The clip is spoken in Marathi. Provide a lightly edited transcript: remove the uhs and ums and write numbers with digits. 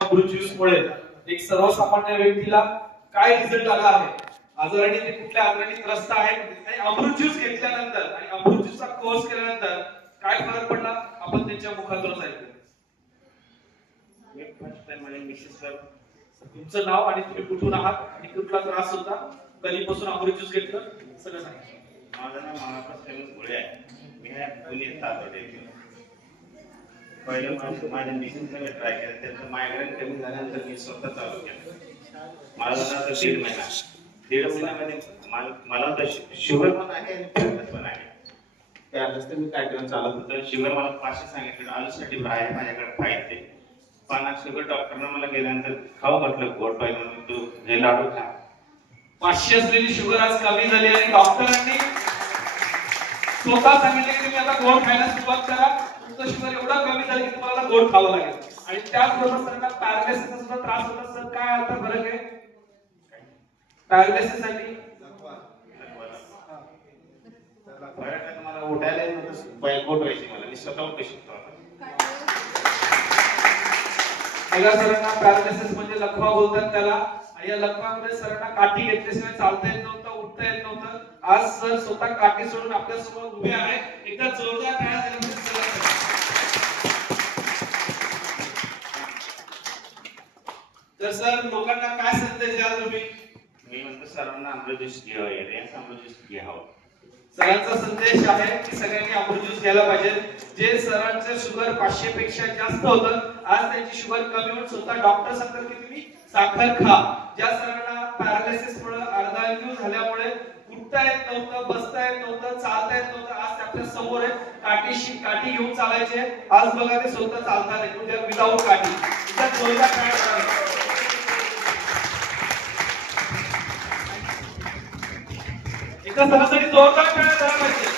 फ्रूट ज्यूस मुळे एक सर्वसामान्य व्यक्तीला काय रिझल्ट आला आहे, आजाराने ते कुठल्या आजाराने त्रस्त आहे आणि अमृत ज्यूस घेतल्यानंतर आणि अमृत ज्यूसचा कोर्स केल्यानंतर काय फरक पडला आपण त्यांच्या मुखातूनच ऐकू. फर्स्ट टाइम माझ्या मिसेस सर, तुमचं नाव आणि तुम्ही कुठून आहात आणि कुठला त्रास होता, कधीपासून अमृत ज्यूस घेतलं सगळं सांगा. माझं नाव महाराष्ट्र सेवन घोळे आहे. मी आहे पुणे सातवडे. पहिलं माझ्या मिसेसने मी ट्राय केलं, त्याचं मायग्रेन कमी झाल्यानंतर मी स्वतः चालू केलं. मला झाला तर 1.5 महिन्यामध्ये मला तर शुगर पण आहे आणि पॅरलाइस पण आहे. पॅरलाइस तर मी काय करून चालत होतं. शुगर मला 500 सांगितलं, आलूसाठी आहे माझ्याकडे 5 ते 50 शुगर. डॉक्टरने मला गेल्यानंतर खाऊ म्हटलं गोड पाहिजे म्हणून, तू हे लाडू खा. 500 असलेली शुगर आज कमी झाली आणि डॉक्टरांनी स्वतः सांगितले की तुम्ही आता गोड खायला सुरुवात करा, तुमचं शुगर एवढा कमी झालं की तुम्हाला गोड खावं लागेल. आणि त्याचबरोबर सरांना पॅरालिसिसचा सुद्धा त्रास होता. सर काय आता फरक आहे पॅरालिसिस साठी? मला उठायला येत नव्हतं, गोड व्हायची मला, मी स्वतः उठू शकतो. एका सरांना पॅरालिसिस म्हणजे लकवा बोलतात त्याला, आणि या लकवामध्ये सरांना काठी घेतल्याशिवाय चालता येत नव्हतं, उठता येत नव्हतं. आज सर स्वतः काठी सोडून आपल्या समोर उभे आहे. एकदा जोरदार टाळ्या दिल्यामुळे तर सर लोकांना काय संदेश द्याल तुम्ही? मी म्हणतो सर्वांना अमृत ज्यूस घ्यावं, अमृत ज्यूस घ्यावं. सरांचा संदेश आहे की सगळ्यांनी अमृत ज्यूस घ्यायला पाहिजे. जे सरांचं शुगर 500 पेक्षा जास्त होतं, आज त्यांची शुगर कमी होऊन स्वतः डॉक्टर सांगतात की तुम्ही साखर खा. ज्या सरांना पॅरालिसिस मुळे अर्धांगीव झाल्यामुळे उठता येत नव्हतं, बसता येत नव्हतं, चालता येत नव्हतं, आज आपल्या समोर आहे. काठी घेऊन चालायचे, आज बघा ते स्वतः चालतात उद्या विदाऊट काठी. एका सरांसाठी जोरदार टाळ्या झाला पाहिजे.